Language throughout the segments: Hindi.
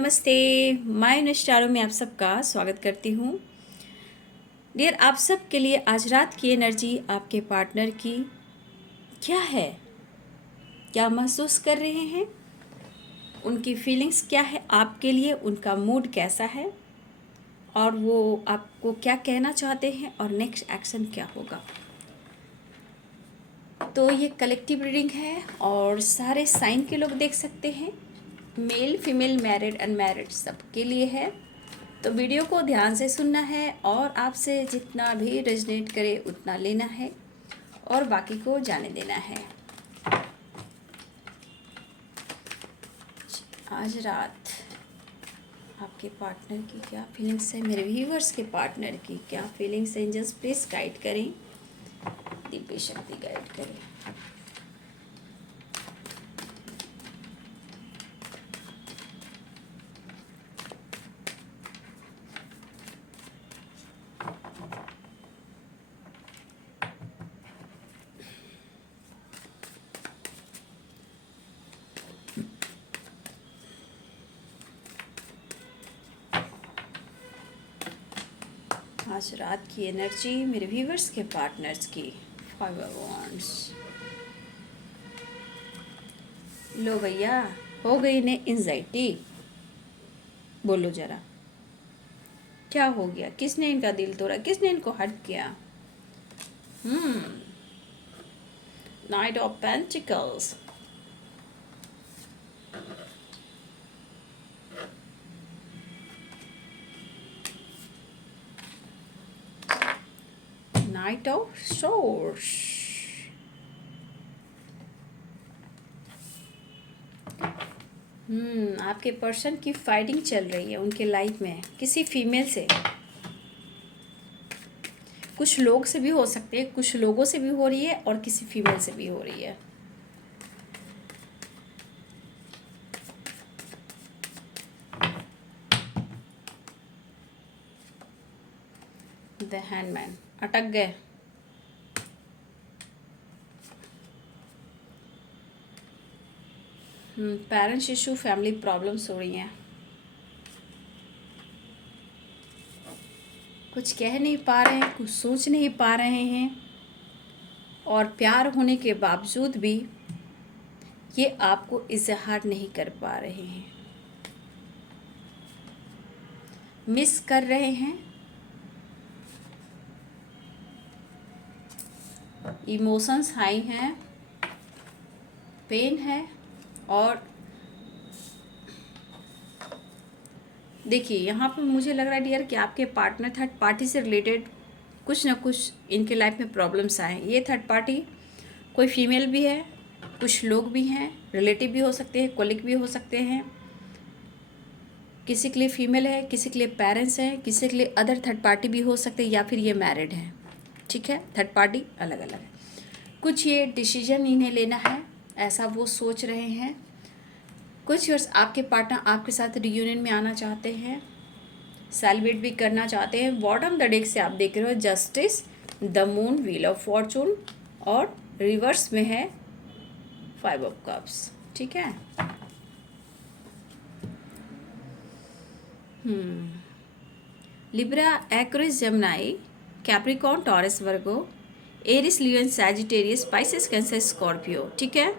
नमस्ते। माय निष्ठारों में आप सबका स्वागत करती हूँ। डियर, आप सब के लिए आज रात की एनर्जी आपके पार्टनर की क्या है, क्या महसूस कर रहे हैं, उनकी फीलिंग्स क्या है आपके लिए, उनका मूड कैसा है और वो आपको क्या कहना चाहते हैं और नेक्स्ट एक्शन क्या होगा। तो ये कलेक्टिव रीडिंग है और सारे साइन के लोग देख सकते हैं, मेल फीमेल मैरिड अनमैरिड सबके लिए है। तो वीडियो को ध्यान से सुनना है और आपसे जितना भी रेजनेट करे उतना लेना है और बाकी को जाने देना है। आज रात आपके पार्टनर की क्या फीलिंग्स है, मेरे व्यूअर्स के पार्टनर की क्या फीलिंग्स है, एंजल्स प्लीज गाइड करें, दिव्य शक्ति गाइड करें। आज रात की एनर्जी मेरे व्यूवर्स के पार्टनर्स की 5 ऑफ वांड्स। लो भैया, हो गई ने एंजाइटी, बोलो जरा क्या हो गया, किसने इनका दिल तोड़ा, किसने इनको हर्ट किया। Night of pentacles, night of source, आपके पर्सन की फाइटिंग चल रही है उनके लाइफ में किसी फीमेल से, कुछ लोग से भी हो सकते हैं, कुछ लोगों से भी हो रही है और किसी फीमेल से भी हो रही है। द हैंडमैन, अटक गए। पेरेंट्स इशू, फैमिली प्रॉब्लम्स हो रही हैं, कुछ कह नहीं पा रहे हैं, कुछ सोच नहीं पा रहे हैं और प्यार होने के बावजूद भी ये आपको इजहार नहीं कर पा रहे हैं, मिस कर रहे हैं, इमोशंस हाई हैं, पेन है। और देखिए यहाँ पर मुझे लग रहा है डियर कि आपके पार्टनर थर्ड पार्टी से रिलेटेड कुछ ना कुछ इनके लाइफ में प्रॉब्लम्स आए हैं। ये थर्ड पार्टी कोई फीमेल भी है, कुछ लोग भी हैं, रिलेटिव भी हो सकते हैं, कोलिग भी हो सकते हैं, किसी के लिए फीमेल है, किसी के लिए पेरेंट्स हैं, किसी के लिए अदर थर्ड पार्टी भी हो सकते हैं या फिर ये मैरिड है। ठीक है, थर्ड पार्टी अलग अलग है। कुछ ये डिसीजन इन्हें लेना है ऐसा वो सोच रहे हैं। कुछ वर्ष आपके पार्टनर आपके साथ रियूनियन में आना चाहते हैं, सेलिब्रेट भी करना चाहते हैं। बॉटम द डेक से आप देख रहे हो Justice, the Moon, Wheel of Fortune और रिवर्स में है 5 ऑफ कप्स। ठीक है, Libra, Aquarius, Gemini, Capricorn, Taurus, Virgo, Aries, Leo, Sagittarius, Pisces, Cancer, Scorpio. ठीक है,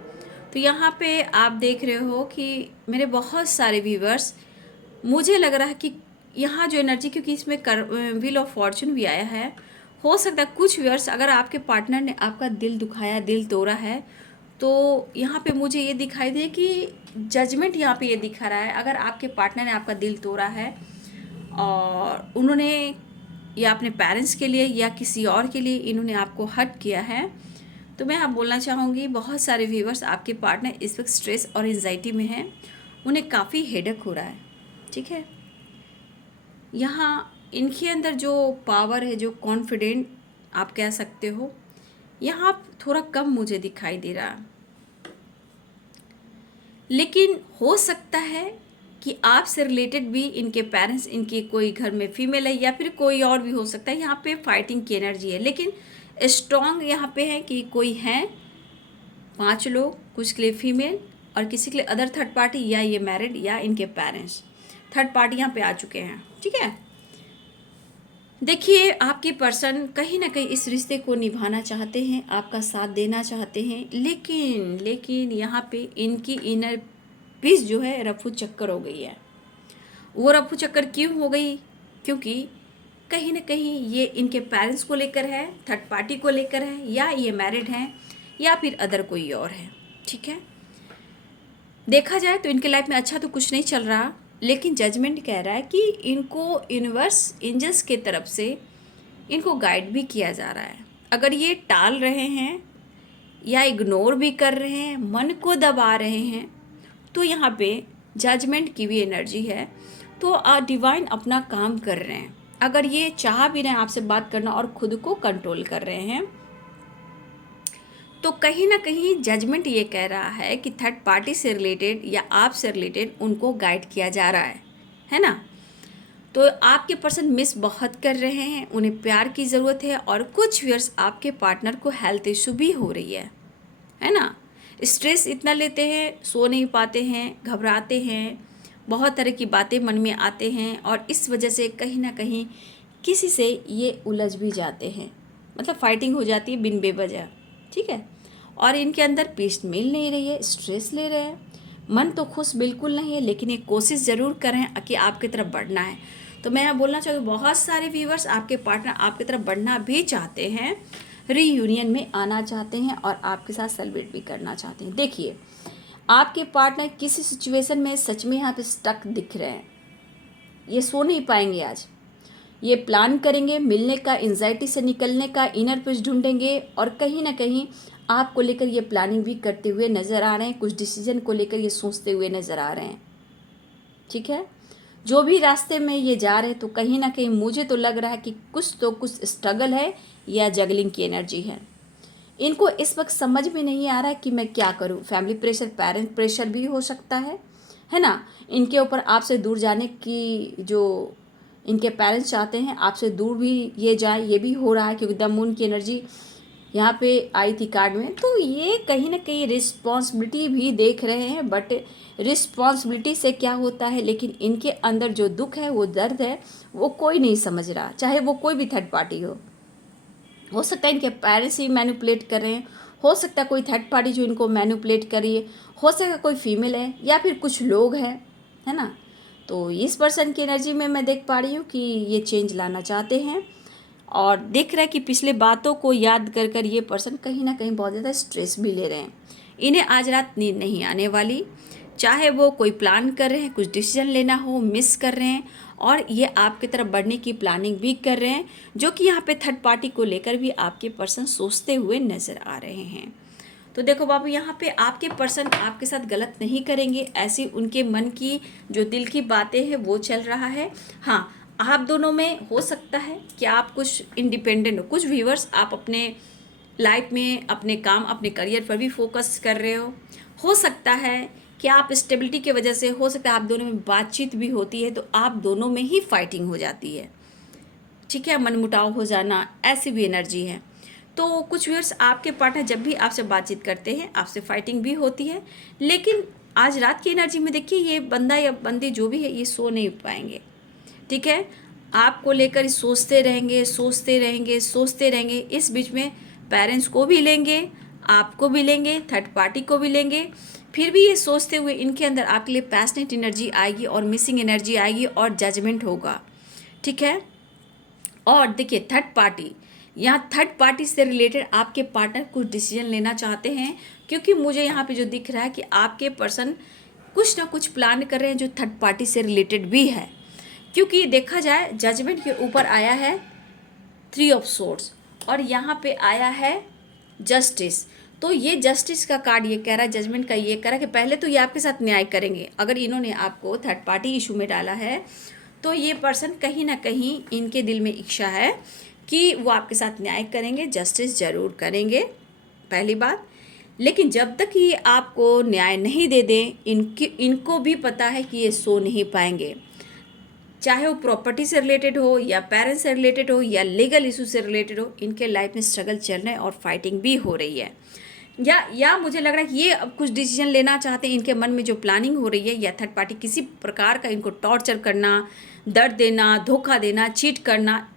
तो यहाँ पे आप देख रहे हो कि मेरे बहुत सारे व्यूवर्स, मुझे लग रहा है कि यहाँ जो एनर्जी, क्योंकि इसमें व्हील ऑफ फॉर्चून भी आया है, हो सकता है कुछ व्यूवर्स अगर आपके पार्टनर ने आपका दिल दुखाया, दिल तोड़ा है, तो यहाँ पे मुझे ये दिखाई दे कि जजमेंट यहाँ पे ये दिखा रहा है। अगर आपके पार्टनर ने आपका दिल तोड़ा है और उन्होंने या अपने पेरेंट्स के लिए या किसी और के लिए इन्होंने आपको हर्ट किया है, तो मैं आप बोलना चाहूँगी बहुत सारे व्यूवर्स आपके पार्टनर इस वक्त स्ट्रेस और एंजाइटी में हैं, उन्हें काफ़ी हेडेक हो रहा है। ठीक है, यहाँ इनके अंदर जो पावर है, जो कॉन्फिडेंट आप कह सकते हो, यहाँ थोड़ा कम मुझे दिखाई दे रहा है। लेकिन हो सकता है कि आपसे रिलेटेड भी इनके पेरेंट्स, इनके कोई घर में फीमेल है या फिर कोई और भी हो सकता है। यहाँ पे फाइटिंग की एनर्जी है, लेकिन स्ट्रॉन्ग यहाँ पे है कि कोई हैं 5 लोग, कुछ के लिए फीमेल और किसी के लिए अदर थर्ड पार्टी, या ये मैरिड या इनके पेरेंट्स। थर्ड पार्टी यहाँ पे आ चुके हैं। ठीक है, देखिए आपकी पर्सन कहीं ना कहीं इस रिश्ते को निभाना चाहते हैं, आपका साथ देना चाहते हैं, लेकिन यहाँ पे इनकी इनर पीस जो है रफू चक्कर हो गई है। वो रफू चक्कर क्यों हो गई? क्योंकि कहीं ना कहीं ये इनके पेरेंट्स को लेकर है, थर्ड पार्टी को लेकर है, या ये मैरिड हैं या फिर अदर कोई और है। ठीक है, देखा जाए तो इनके लाइफ में अच्छा तो कुछ नहीं चल रहा, लेकिन जजमेंट कह रहा है कि इनको यूनिवर्स एंजल्स के तरफ से इनको गाइड भी किया जा रहा है। अगर ये टाल रहे हैं या इग्नोर भी कर रहे हैं, मन को दबा रहे हैं, तो यहाँ पे जजमेंट की भी एनर्जी है। तो डिवाइन अपना काम कर रहे हैं। अगर ये चाह भी रहे हैं आपसे बात करना और खुद को कंट्रोल कर रहे हैं, तो कहीं ना कहीं जजमेंट ये कह रहा है कि थर्ड पार्टी से रिलेटेड या आप से रिलेटेड उनको गाइड किया जा रहा है ना। तो आपके पर्सन मिस बहुत कर रहे हैं, उन्हें प्यार की ज़रूरत है, और कुछ व्यूअर्स आपके पार्टनर को हेल्थ इशू भी हो रही है ना। स्ट्रेस इतना लेते हैं, सो नहीं पाते हैं, घबराते हैं, बहुत तरह की बातें मन में आते हैं, और इस वजह से कहीं ना कहीं किसी से ये उलझ भी जाते हैं, मतलब फाइटिंग हो जाती है बिन बेवजह। ठीक है, और इनके अंदर पीस मिल नहीं रही है, स्ट्रेस ले रहे हैं, मन तो खुश बिल्कुल नहीं है, लेकिन ये कोशिश ज़रूर कर रहे हैं कि आपकी तरफ बढ़ना है। तो मैं यहाँ बोलना चाहूँगी, बहुत सारे व्यूवर्स आपके पार्टनर आपकी तरफ बढ़ना भी चाहते हैं, रीयूनियन में आना चाहते हैं, और आपके साथ सेलिब्रेट भी करना चाहते हैं। देखिए आपके पार्टनर किसी सिचुएशन में सच में यहाँ पे स्टक दिख रहे हैं, ये सो नहीं पाएंगे आज, ये प्लान करेंगे मिलने का, एंजाइटी से निकलने का, इनर पीस ढूंढेंगे, और कहीं ना कहीं आपको लेकर ये प्लानिंग भी करते हुए नज़र आ रहे हैं, कुछ डिसीजन को लेकर ये सोचते हुए नज़र आ रहे हैं। ठीक है, जो भी रास्ते में ये जा रहे हैं, तो कहीं ना कहीं मुझे तो लग रहा है कि कुछ स्ट्रगल है या जगलिंग की एनर्जी है। इनको इस वक्त समझ में नहीं आ रहा है कि मैं क्या करूं। फैमिली प्रेशर, पेरेंट प्रेशर भी हो सकता है ना। इनके ऊपर आपसे दूर जाने की, जो इनके पेरेंट्स चाहते हैं आपसे दूर भी ये जाए, ये भी हो रहा है, क्योंकि द मून की एनर्जी यहाँ पे आई थी कार्ड में। तो ये कहीं ना कहीं रिस्पॉन्सिबिलिटी भी देख रहे हैं, बट रिस्पॉन्सिबिलिटी से क्या होता है, लेकिन इनके अंदर जो दुख है, वो दर्द है, वो कोई नहीं समझ रहा, चाहे वो कोई भी थर्ड पार्टी हो सकता है इनके पेरेंट्स ही मैनिपुलेट कर रहे हैं, हो सकता है कोई थर्ड पार्टी जो इनको मैनिपुलेट कर रही है, हो सकता है कोई फीमेल है, या फिर कुछ लोग हैं, है ना। तो इस पर्सन की एनर्जी में मैं देख पा रही हूँ कि ये चेंज लाना चाहते हैं, और दिख रहा है कि पिछले बातों को याद कर कर ये पर्सन कहीं ना कहीं बहुत ज़्यादा स्ट्रेस भी ले रहे हैं। इन्हें आज रात नींद नहीं आने वाली, चाहे वो कोई प्लान कर रहे हैं, कुछ डिसीजन लेना हो, मिस कर रहे हैं, और ये आपकी तरफ बढ़ने की प्लानिंग भी कर रहे हैं, जो कि यहाँ पे थर्ड पार्टी को लेकर भी आपके पर्सन सोचते हुए नज़र आ रहे हैं। तो देखो बाबू, यहाँ पे आपके पर्सन आपके साथ गलत नहीं करेंगे, ऐसी उनके मन की जो दिल की बातें हैं वो चल रहा है। हाँ, आप दोनों में हो सकता है कि आप कुछ इंडिपेंडेंट हो, कुछ व्यूअर्स आप अपने लाइफ में अपने काम, अपने करियर पर भी फोकस कर रहे हो सकता है कि आप स्टेबिलिटी की वजह से, हो सकता है आप दोनों में बातचीत भी होती है, तो आप दोनों में ही फाइटिंग हो जाती है। ठीक है, मनमुटाव हो जाना, ऐसी भी एनर्जी है। तो कुछ व्यूअर्स आपके पार्टनर जब भी आपसे बातचीत करते हैं, आपसे फाइटिंग भी होती है, लेकिन आज रात की एनर्जी में देखिए ये बंदा या बंदी जो भी है, ये सो नहीं पाएंगे। ठीक है, आपको लेकर सोचते रहेंगे, सोचते रहेंगे, सोचते रहेंगे। इस बीच में पेरेंट्स को भी लेंगे, आपको भी लेंगे, थर्ड पार्टी को भी लेंगे, फिर भी ये सोचते हुए इनके अंदर आपके लिए पैशनेट एनर्जी आएगी और मिसिंग एनर्जी आएगी और जजमेंट होगा। ठीक है, और देखिए थर्ड पार्टी, यहाँ थर्ड पार्टी से रिलेटेड आपके पार्टनर कुछ डिसीजन लेना चाहते हैं, क्योंकि मुझे यहाँ पे जो दिख रहा है कि आपके पर्सन कुछ ना कुछ प्लान कर रहे हैं जो थर्ड पार्टी से रिलेटेड भी है। क्योंकि देखा जाए जजमेंट के ऊपर आया है 3 ऑफ सोर्ड्स, और यहाँ पे आया है जस्टिस। तो ये जस्टिस का कार्ड ये कह रहा है, जजमेंट का ये कह रहा है कि पहले तो ये आपके साथ न्याय करेंगे। अगर इन्होंने आपको थर्ड पार्टी इशू में डाला है, तो ये पर्सन कहीं ना कहीं इनके दिल में इच्छा है कि वो आपके साथ न्याय करेंगे, जस्टिस ज़रूर करेंगे, पहली बात। लेकिन जब तक ये आपको न्याय नहीं दे दें, इनको भी पता है कि ये सो नहीं पाएंगे, चाहे वो प्रॉपर्टी से रिलेटेड हो, या पेरेंट्स से रिलेटेड हो, या लीगल इशू से रिलेटेड हो। इनके लाइफ में स्ट्रगल चल रहे हैं और फाइटिंग भी हो रही है। या मुझे लग रहा है कि ये अब कुछ डिसीजन लेना चाहते हैं, इनके मन में जो प्लानिंग हो रही है, या थर्ड पार्टी किसी प्रकार का इनको टॉर्चर करना, दर्द देना, धोखा देना, चीट करना,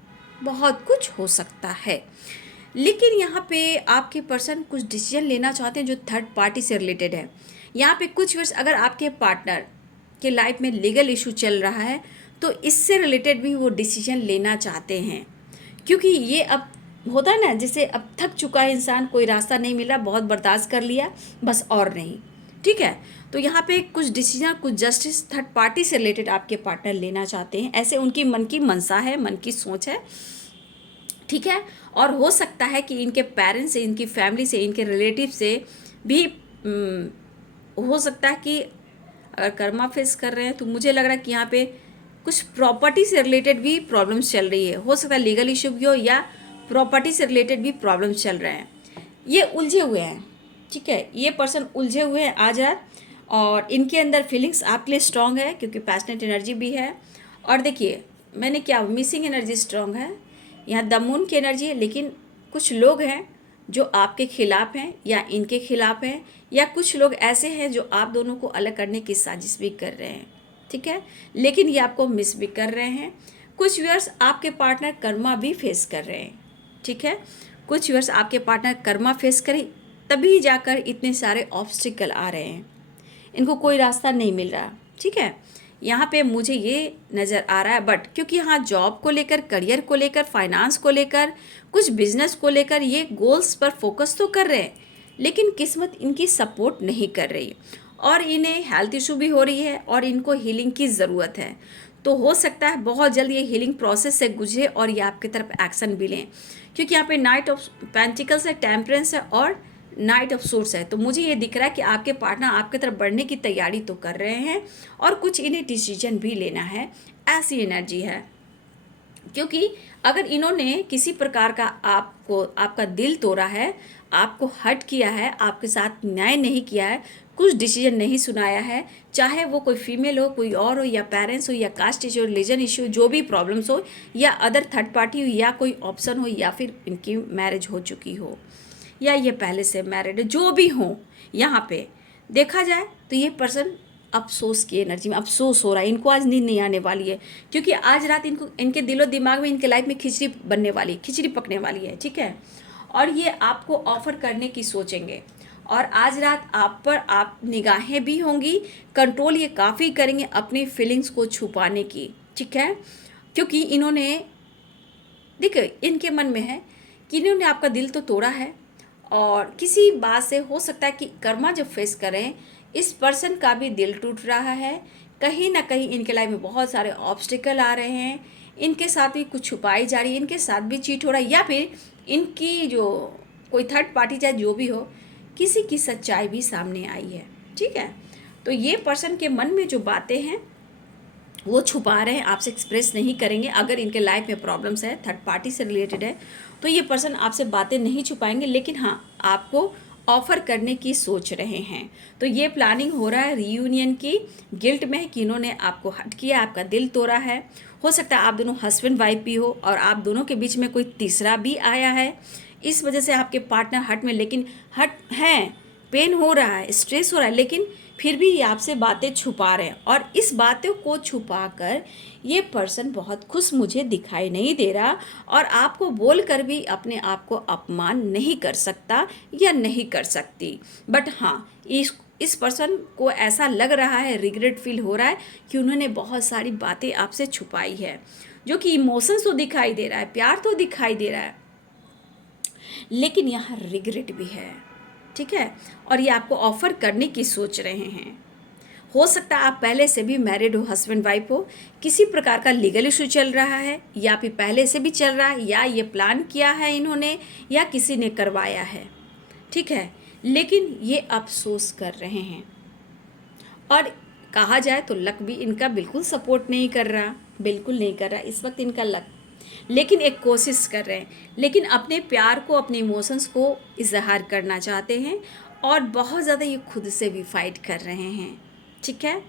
बहुत कुछ हो सकता है। लेकिन यहाँ पे आपके पर्सन कुछ डिसीजन लेना चाहते हैं जो थर्ड पार्टी से रिलेटेड है। यहाँ पे कुछ वर्ष अगर आपके पार्टनर के लाइफ में लीगल इशू चल रहा है तो इससे रिलेटेड भी वो डिसीजन लेना चाहते हैं, क्योंकि ये अब होता है ना, जैसे अब थक चुका है इंसान, कोई रास्ता नहीं मिला, बहुत बर्दाश्त कर लिया, बस और नहीं, ठीक है। तो यहाँ पे कुछ डिसीजन, कुछ जस्टिस थर्ड पार्टी से रिलेटेड आपके पार्टनर लेना चाहते हैं, ऐसे उनकी मन की मनसा है, मन की सोच है, ठीक है। और हो सकता है कि इनके पेरेंट्स से, इनकी फैमिली से, इनके रिलेटिव से भी हो सकता है कि अगर कर्मा फेस कर रहे हैं तो मुझे लग रहा है कि यहाँ पे कुछ प्रॉपर्टी से रिलेटेड भी प्रॉब्लम्स चल रही है। हो सकता है लीगल इशू भी हो या प्रॉपर्टी से रिलेटेड भी प्रॉब्लम्स चल रहे हैं। ये उलझे हुए हैं, ठीक है, ये पर्सन उलझे हुए हैं आज रात, और इनके अंदर फीलिंग्स आपके लिए स्ट्रांग है क्योंकि पैशनेट एनर्जी भी है। और देखिए मैंने क्या, मिसिंग एनर्जी स्ट्रांग है, यहाँ द मून की एनर्जी है, लेकिन कुछ लोग हैं जो आपके खिलाफ हैं या इनके खिलाफ हैं, या कुछ लोग ऐसे हैं जो आप दोनों को अलग करने की साजिश भी कर रहे हैं, ठीक है, लेकिन ये आपको मिस भी कर रहे हैं। कुछ व्यूअर्स आपके पार्टनर कर्मा भी फेस कर रहे हैं, ठीक है, कुछ व्यूअर्स आपके पार्टनर कर्मा फेस करें तभी जाकर इतने सारे ऑब्स्टिकल आ रहे हैं, इनको कोई रास्ता नहीं मिल रहा, ठीक है। यहाँ पे मुझे ये नज़र आ रहा है, बट क्योंकि यहाँ जॉब को लेकर, करियर को लेकर, फाइनेंस को लेकर, कुछ बिजनेस को लेकर ये गोल्स पर फोकस तो कर रहे हैं, लेकिन किस्मत इनकी सपोर्ट नहीं कर रही, और इन्हें हेल्थ इशू भी हो रही है और इनको हीलिंग की ज़रूरत है। तो हो सकता है बहुत जल्द ये हीलिंग प्रोसेस से गुजरे और ये आपकी तरफ एक्शन भी लें, क्योंकि यहाँ पे नाइट ऑफ पेंटिकल्स है, टेम्परेंस है और नाइट ऑफ सोर्स है। तो मुझे ये दिख रहा है कि आपके पार्टनर आपके तरफ बढ़ने की तैयारी तो कर रहे हैं और कुछ इन्हें डिसीजन भी लेना है, ऐसी एनर्जी है। क्योंकि अगर इन्होंने किसी प्रकार का आपका दिल तोड़ा है, आपको हर्ट किया है, आपके साथ न्याय नहीं किया है, कुछ डिसीजन नहीं सुनाया है, चाहे वो कोई फीमेल हो, कोई और हो, या पेरेंट्स हो, या कास्ट इशू, रिलीजन इशू, जो भी प्रॉब्लम्स हो, या अदर थर्ड पार्टी हो, या कोई ऑप्शन हो, या फिर इनकी मैरिज हो चुकी हो, या ये पहले से मैरिड है, जो भी हो, यहाँ पे देखा जाए तो ये पर्सन अफसोस की एनर्जी में अफसोस हो रहा है, इनको आज नींद नहीं आने वाली है, क्योंकि आज रात इनको, इनके दिलो दिमाग में, इनके लाइफ में खिचड़ी बनने वाली, खिचड़ी पकने वाली है, ठीक है। और ये आपको ऑफर करने की सोचेंगे, और आज रात आप पर आप निगाहें भी होंगी, कंट्रोल ये काफ़ी करेंगे अपनी फीलिंग्स को छुपाने की, ठीक है। क्योंकि इन्होंने, देखिए इनके मन में है कि इन्होंने आपका दिल तो तोड़ा है, और किसी बात से हो सकता है कि कर्मा जब फेस करें, इस पर्सन का भी दिल टूट रहा है, कहीं ना कहीं इनके लाइफ में बहुत सारे ऑब्स्टिकल आ रहे हैं, इनके साथ भी कुछ छुपाई जा रही है, इनके साथ भी चीट हो रहा है, या फिर इनकी जो कोई थर्ड पार्टी चाहे जो भी हो, किसी की सच्चाई भी सामने आई है, ठीक है। तो ये पर्सन के मन में जो बातें हैं वो छुपा रहे हैं, आपसे एक्सप्रेस नहीं करेंगे। अगर इनके लाइफ में प्रॉब्लम्स है, थर्ड पार्टी से रिलेटेड है, तो ये पर्सन आपसे बातें नहीं छुपाएंगे, लेकिन हाँ आपको ऑफ़र करने की सोच रहे हैं। तो ये प्लानिंग हो रहा है रीयूनियन की, गिल्ट में है कि इन्होंने आपको हर्ट किया, आपका दिल तोड़ा है। हो सकता है आप दोनों हस्बैंड वाइफ भी हो और आप दोनों के बीच में कोई तीसरा भी आया है, इस वजह से आपके पार्टनर हर्ट में, लेकिन हर्ट हैं, पेन हो रहा है, स्ट्रेस हो रहा है, लेकिन फिर भी ये आपसे बातें छुपा रहे हैं, और इस बातों को छुपा कर ये पर्सन बहुत खुश मुझे दिखाई नहीं दे रहा, और आपको बोल कर भी अपने आप को अपमान नहीं कर सकता या नहीं कर सकती। बट हाँ, इस पर्सन को ऐसा लग रहा है, रिग्रेट फील हो रहा है कि उन्होंने बहुत सारी बातें आपसे छुपाई है, जो कि इमोशंस तो दिखाई दे रहा है, प्यार तो दिखाई दे रहा है, लेकिन यहाँ रिग्रेट भी है, ठीक है। और ये आपको ऑफ़र करने की सोच रहे हैं। हो सकता है आप पहले से भी मैरिड हो, हस्बैंड वाइफ हो, किसी प्रकार का लीगल इशू चल रहा है, या फिर पहले से भी चल रहा है, या ये प्लान किया है इन्होंने, या किसी ने करवाया है, ठीक है, लेकिन ये अफसोस कर रहे हैं। और कहा जाए तो लक भी इनका बिल्कुल सपोर्ट नहीं कर रहा, बिल्कुल नहीं कर रहा इस वक्त इनका लक, लेकिन एक कोशिश कर रहे हैं, लेकिन अपने प्यार को, अपने इमोशंस को इजहार करना चाहते हैं, और बहुत ज़्यादा ये खुद से भी फाइट कर रहे हैं, ठीक है।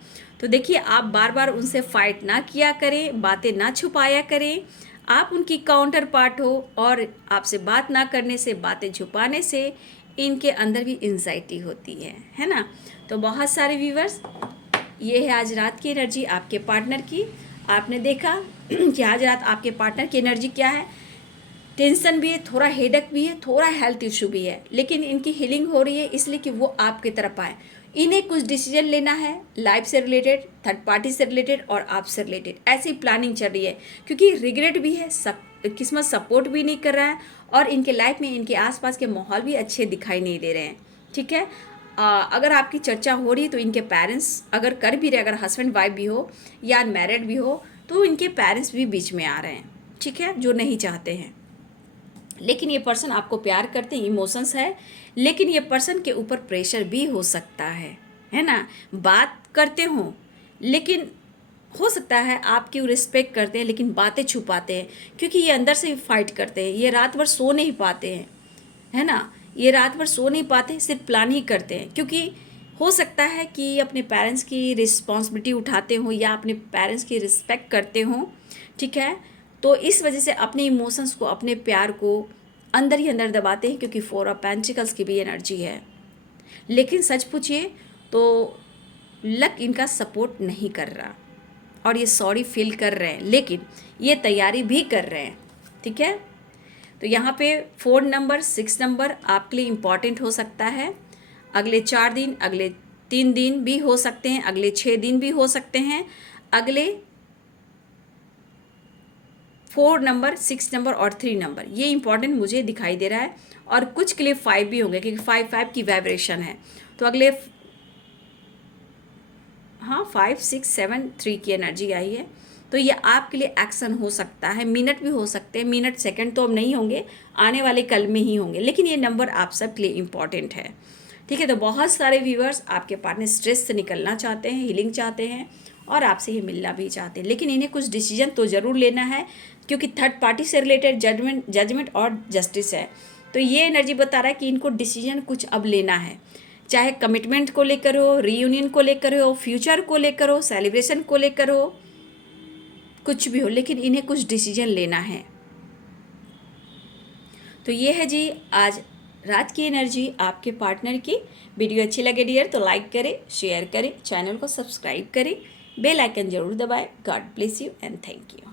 तो देखिए आप बार बार उनसे फाइट ना किया करें, बातें ना छुपाया करें, आप उनकी काउंटर पार्ट हो, और आपसे बात ना करने से, बातें छुपाने से इनके अंदर भी एंजाइटी होती है ना। तो बहुत सारे व्यूवर्स, ये है आज रात की एनर्जी आपके पार्टनर की। आपने देखा कि आज रात आपके पार्टनर की एनर्जी क्या है। टेंशन भी है, थोड़ा हेडेक भी है, थोड़ा हेल्थ इशू भी है, लेकिन इनकी हीलिंग हो रही है इसलिए कि वो आपकी तरफ आए। इन्हें कुछ डिसीजन लेना है लाइफ से रिलेटेड, थर्ड पार्टी से रिलेटेड और आपसे रिलेटेड, ऐसी प्लानिंग चल रही है। क्योंकि रिग्रेट भी है, किस्मत सपोर्ट भी नहीं कर रहा है, और इनके लाइफ में इनके आसपास के माहौल भी अच्छे दिखाई नहीं दे रहे हैं। ठीक है, अगर आपकी चर्चा हो रही है तो इनके पेरेंट्स अगर कर भी रहे, अगर हस्बैंड वाइफ भी हो या मैरिड भी हो, तो इनके पेरेंट्स भी बीच में आ रहे हैं। ठीक है, जो नहीं चाहते हैं। लेकिन ये पर्सन आपको प्यार करते हैं, इमोशंस है, लेकिन ये पर्सन के ऊपर प्रेशर भी हो सकता है ना। बात करते हो, लेकिन हो सकता है आपकी रिस्पेक्ट करते हैं, लेकिन बातें छुपाते हैं, क्योंकि ये अंदर से फाइट करते हैं। ये रात भर सो नहीं पाते हैं, है ना। ये रात भर सो नहीं पाते, सिर्फ प्लान ही करते हैं, क्योंकि हो सकता है कि अपने पेरेंट्स की रिस्पॉन्सिबिलिटी उठाते हो या अपने पेरेंट्स की रिस्पेक्ट करते हो। ठीक है, तो इस वजह से अपने इमोशंस को, अपने प्यार को अंदर ही अंदर दबाते हैं, क्योंकि 4 ऑफ पेंटिकल्स की भी एनर्जी है। लेकिन सच पूछिए तो लक इनका सपोर्ट नहीं कर रहा, और ये सॉरी फील कर रहे हैं, लेकिन ये तैयारी भी कर रहे हैं। ठीक है, तो यहाँ पे 4 नंबर 6 नंबर आपके लिए इम्पॉर्टेंट हो सकता है। अगले 4 दिन, अगले 3 दिन भी हो सकते हैं, अगले 6 दिन भी हो सकते हैं, अगले 4 नंबर 6 नंबर और 3 नंबर, ये इंपॉर्टेंट मुझे दिखाई दे रहा है। और कुछ के लिए 5 भी होंगे, क्योंकि 5 की वाइब्रेशन है। तो अगले 5 6 7 3 की एनर्जी आई है। तो ये आपके लिए एक्शन हो सकता है, मिनट भी हो सकते हैं, मिनट सेकंड तो अब नहीं होंगे, आने वाले कल में ही होंगे, लेकिन ये नंबर आप सब के लिए इम्पॉर्टेंट है। ठीक है, तो बहुत सारे व्यूअर्स आपके पार्टनर स्ट्रेस से निकलना चाहते हैं, हीलिंग चाहते हैं, और आपसे ये मिलना भी चाहते हैं, लेकिन इन्हें कुछ डिसीजन तो ज़रूर लेना है, क्योंकि थर्ड पार्टी से रिलेटेड जजमेंट और जस्टिस है। तो ये एनर्जी बता रहा है कि इनको डिसीजन कुछ अब लेना है, चाहे कमिटमेंट को लेकर हो, रीयूनियन को लेकर हो, फ्यूचर को लेकर हो, सेलिब्रेशन को लेकर हो, कुछ भी हो, लेकिन इन्हें कुछ डिसीजन लेना है। तो ये है जी आज रात की एनर्जी आपके पार्टनर की। वीडियो अच्छी लगे डियर तो लाइक करें, शेयर करें, चैनल को सब्सक्राइब करें, बेल आइकन जरूर दबाएं। God bless you and thank you.